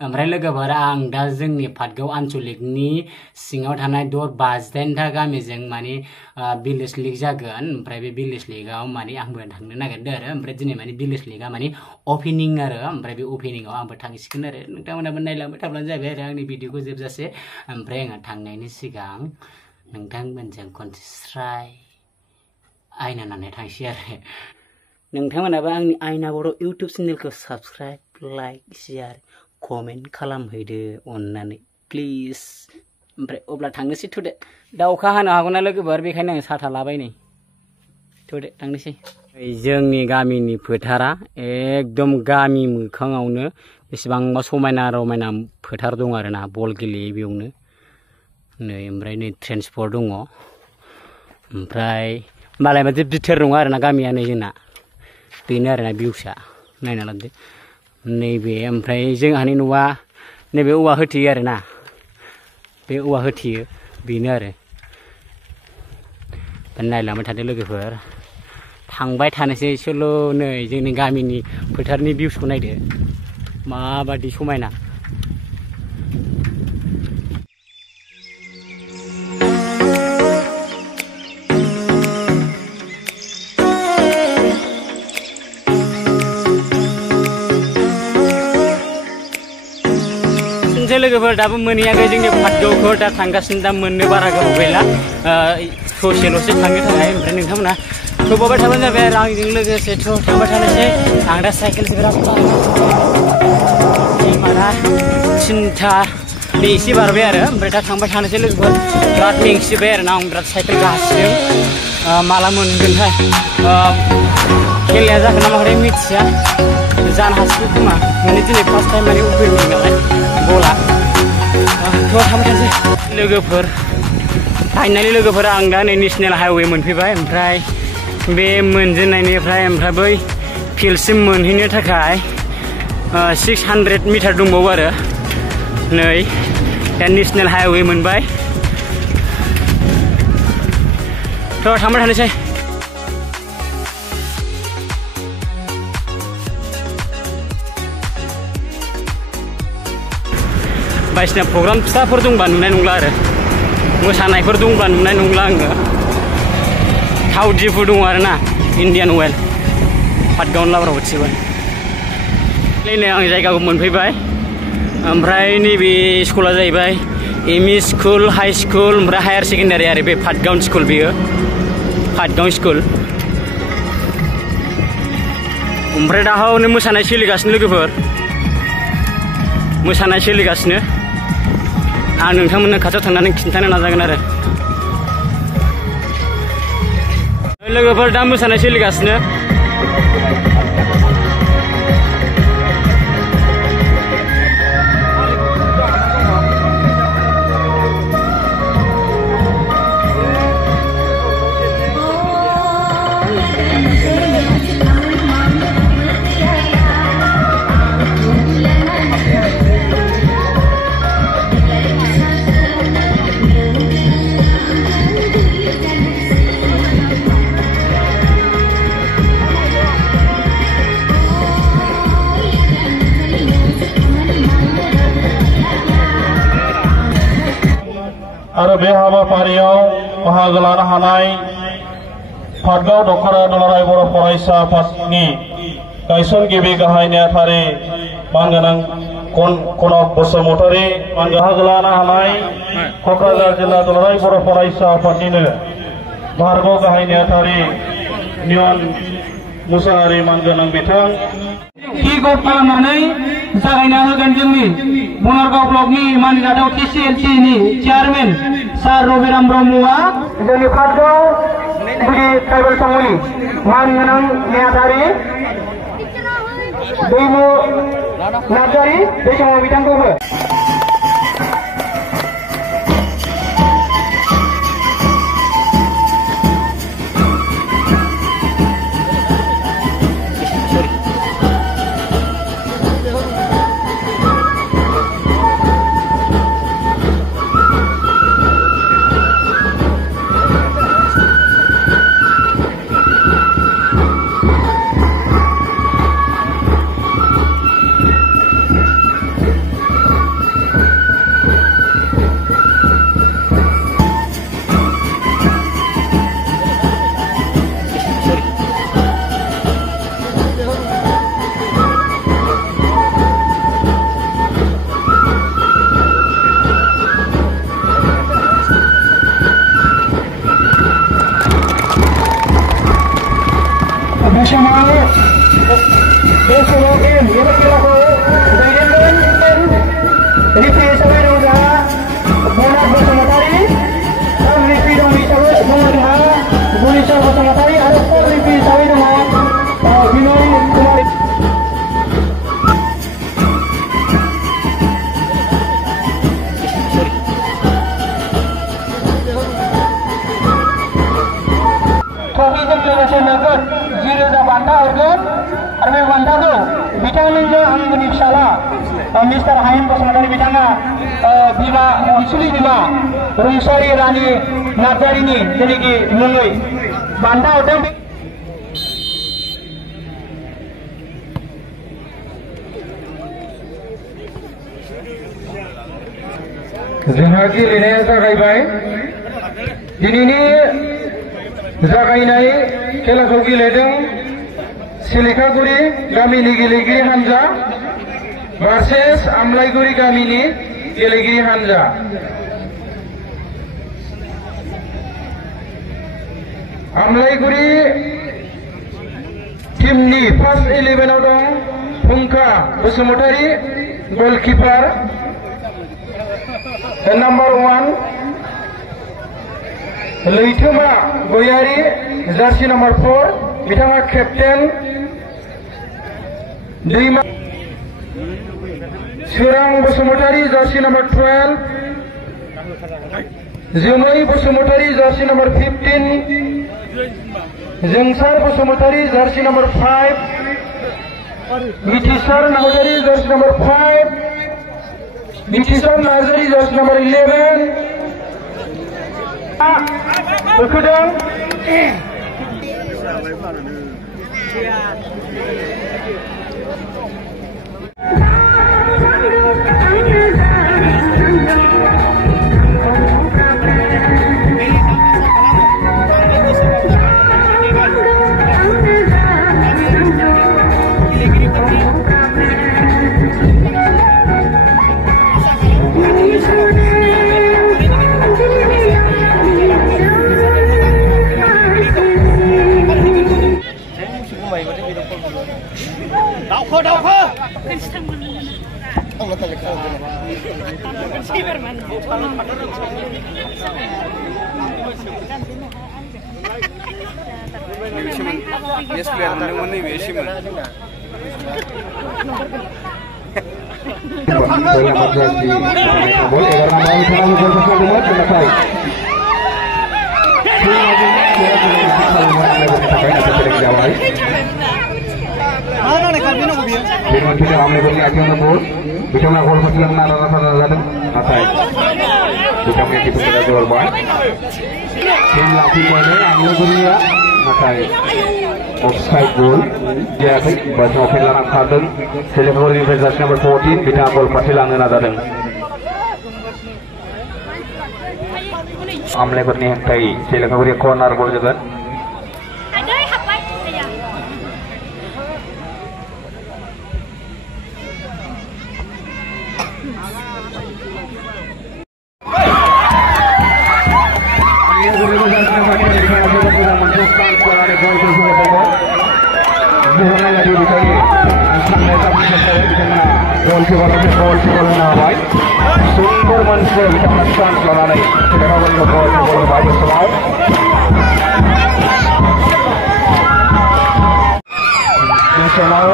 ओमफ्राय लोगोफोरा आं दा जोंनि पाटगाव आनचलिकनि सिङाव थानाय दर 58टा गामिजों माने भिलेज लिग जागोन। ओमफ्राय बे भिलेज लिगआव माने आंबो थांनो नागिरदों आरो। ओमफ्राय दिनै माने भिलेज लिगआ माने अपेनिं आरो। ओमफ्राय बे अपेनिंआव आंबो थांसिगोन आरो। नोंथांमोनाबो नायलांबाय थाब्लानो जाबाय आरो आंनि भिडिअखौ जोबजासे। ओमफ्राय आङो थांनायनि सिगां नोंथांमोनजों खनसे स्राय आयना नायनो थांसै आरो। नोंथांमोनाबो आंनि आयना बर' इउटुब चेनेलखौ साबस्क्राइब, लाइक, शेयार, कमेन्ट खालामहैदो अननानै प्लिज। ओमफ्राय अब्ला थांनोसै थ'दे। दा अखा हानो हागौना लोगोफोर, बेखायनो आं साथा लाबाय नै। थ'दे थांनोसै। जोंनि गामिनि फोथारा एकदम गामि मोखाङावनो बेसेबांबा समायना रमायना फोथार दं आरोना, बल गेलेयो बेयावनो नै। ओमफ्राय नै ट्रेन्सपर्ट दङ। ओमफ्राय मालाय बादि बिथोर दङ आरोना गामिया नै जोंना। बेनो आरोना भिउसा नायना लादो नैबे। ओमफ्राय जोंहानि न'आ नैबे औवा होथेयो आरोना, बे औवा होथेयो बेनो आरो। नायलांबाय थादो लोगोफोर, थांबाय थानोसै सोल' नै जोंनि गामिनि फोथारनि भिउसखौ नायदो माबादि समायना। लोगोफोर दाबो मोनहैयाखै जोंनि पाटगावखौ। दा थांगासिनो, दा मोननो बारा गोबाव गैला, ससेल'सो थांनो थाखाय। ओमफ्राय नोंथांमोना थ'बावबाय थाबानो जाबाय आरो आंजों लोगोसे थांबाय थानोसै। आं दा साइकेलसो बिराद माना 3थानि एसे बारबाय आरो। ओमफ्राय दा थांबाय थानोसै लोगोफोर। बिराद मेंसिबाय आरोना, आं बिराद साइकेल गासिदों। माला मोनगोनथाय खेलाया जागोन ना माखै मिथिया, जानो हासिगौ खोमा। माने दिनै फार्स्ट टाइम माने अपेनिं नालाय बला। थ' थांबाय थानोसै लोगोफोर। फाइनालि लोगोफोर आं दा नै नेसनेल हाइवे मोनफैबाय। ओमफ्राय बे मोनजेननायनिफ्राय ओमफ्राय बै फिल्डसिम मोनहैनो थाखाय 600 मिटार दंबावो आरो। नै दा नेसनेल हाइवे मोनबाय। थ' थांबाय थानोसै। बायदिसिना प्रग्राम फिसाफोर दंबा नुनाय नंला आरो, मोसानायफोर दंबा नुनाय नंला आङो। थाव दिफु दङ आरोना, इन्डियान अइल पाटगाव लाब्रावथिबो। नै आं जायगाखौ मोनफैबाय। ओमफ्राय नैबे स्कुला जाहैबाय एमइ स्कुल, हाई स्कुल, ओमफ्राय हायार सेकेन्डारि आरो बे पाटगाव स्कुल, बेयो पाटगाव स्कुल। ओमफ्राय दा हनै मोसानाय सोलिगासिनो लोगोफोर, मोसानाय सोलिगासिनो। आं नोंथांमोननो खाथियाव थांनानै खिन्थानो नाजागोन आरो। लोगोफोर दा मोसानाय सोलिगासिनो। आरो बे हाबाफारियाव बाहागो लानो हानाय पाटगाव दख'रा दुलाराय बर' फरायसा आफादनि गायसनगिरि गाहाय नेहाथारि मानगोनां कनक बसुमतारी, बाहागो लानो हानाय क'क्राझार जिल्ला दुलाराय बर' फरायसा आफादनिनो भारगाव गाहाय नेहाथारि नियन मुसाहारि मानगोनां बिथां किक अफ खालामनानै जागायना होगोन जोंनि बनारगाव ब्लकनि मानिजाथाव TCLC-नि चेयारमेन सार रबिराम ब्रह्मआ जोंनि पाटगाव गुदि ट्राइबेल समूहनि मानगोनां नेहाथारि दैमु नार्जारि बे समाव बिथांखौबो रिफि हिसाबै दं जोंहा मनज बसुमतारी, थार्ड रिफि दं हिसाबै दङ जोंहा गुनेश्वर बसुमतारी आरो फर्थ रिफि हिसाबै दङ बिनय कुमार। ट्रफिजों लोगोसे नोगोद 10,000 बान्था हरगोन आरो बे बान्थाखौ बिथांनिनो आंगोनि फिसाला मिस्टार हायेन बसुमतारी बिथाङा बिमा अनसुलि बिमा रुंसारि रानी नार्जारिनि जेनेखि मुङै बान्था हरदों। जोंहा गेलेनाया जागायबाय। दिनैनि जागायनाय खेलाखौ गेलेदों सिलेखागुरि गामिनि गेलेगिरि हानजा भार्सेस आमलाइगुरि गामिनि गेलेगिरि हानजा। आमलाइगुरि टीमनि फार्स्ट 11आव दं फुंखा बसुमतारी गलकिपार, नम्बर 1 लैथोमा गयारी जार्सी नम्बर 4 बिथाङा केप्टेन, दैमा सोरां बसुमतारी जार्सी नम्बर 12, जोमै बसुमतारी जार्सी नम्बर 15, जोंसार बसुमतारी जार्सी नम्बर 5, मिथिसार नार्जारी जार्सी नम्बर 5, मिथिसार नार्जारी जार्सी नम्बर 11 होखोदों। बिथाङा गल खालामनो नाजादों नाथाय बिथांनि टिमखौ जरबाय। टीम लाफिननानै आमलाइगुरिया नाथाय अफसाइड गल जायाखै। बायजोआव फेरला नांखारदों सिलेखागुरिनिफ्राय जार्सी नम्बर 14 बिथाङा गल फारसे लांनो नाजादों। आमलाइगुरिनि हेंथायै सिलेखागुरिया कर्नार गल जोगोन। सुंदर मोनसे बिथांमोना चान्स लानानै सिलेखागुरिखौ बल होबाय बे समाव। बे समाव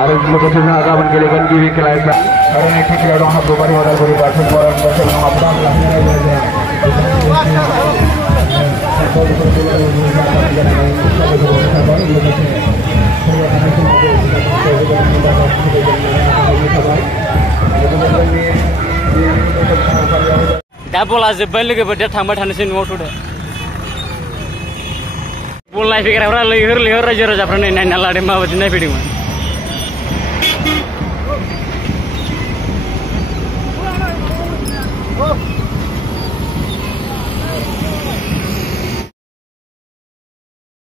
आरो लोगोसे जोंहा गाबोन गेलेगोन गिबि खेलाया आरो नैथि खेलायाव दं हाब्रुबारि उदालगुरि बारसेल दा बला जोब्बाय लोगोफोर दा थांबाय थानोसै न'आव थ'दो। बल नायफैग्राफ्रा लैहोर लैहोर रायजो राजाफ्रा नायना लादों माबायदि नायफैदोंमोन।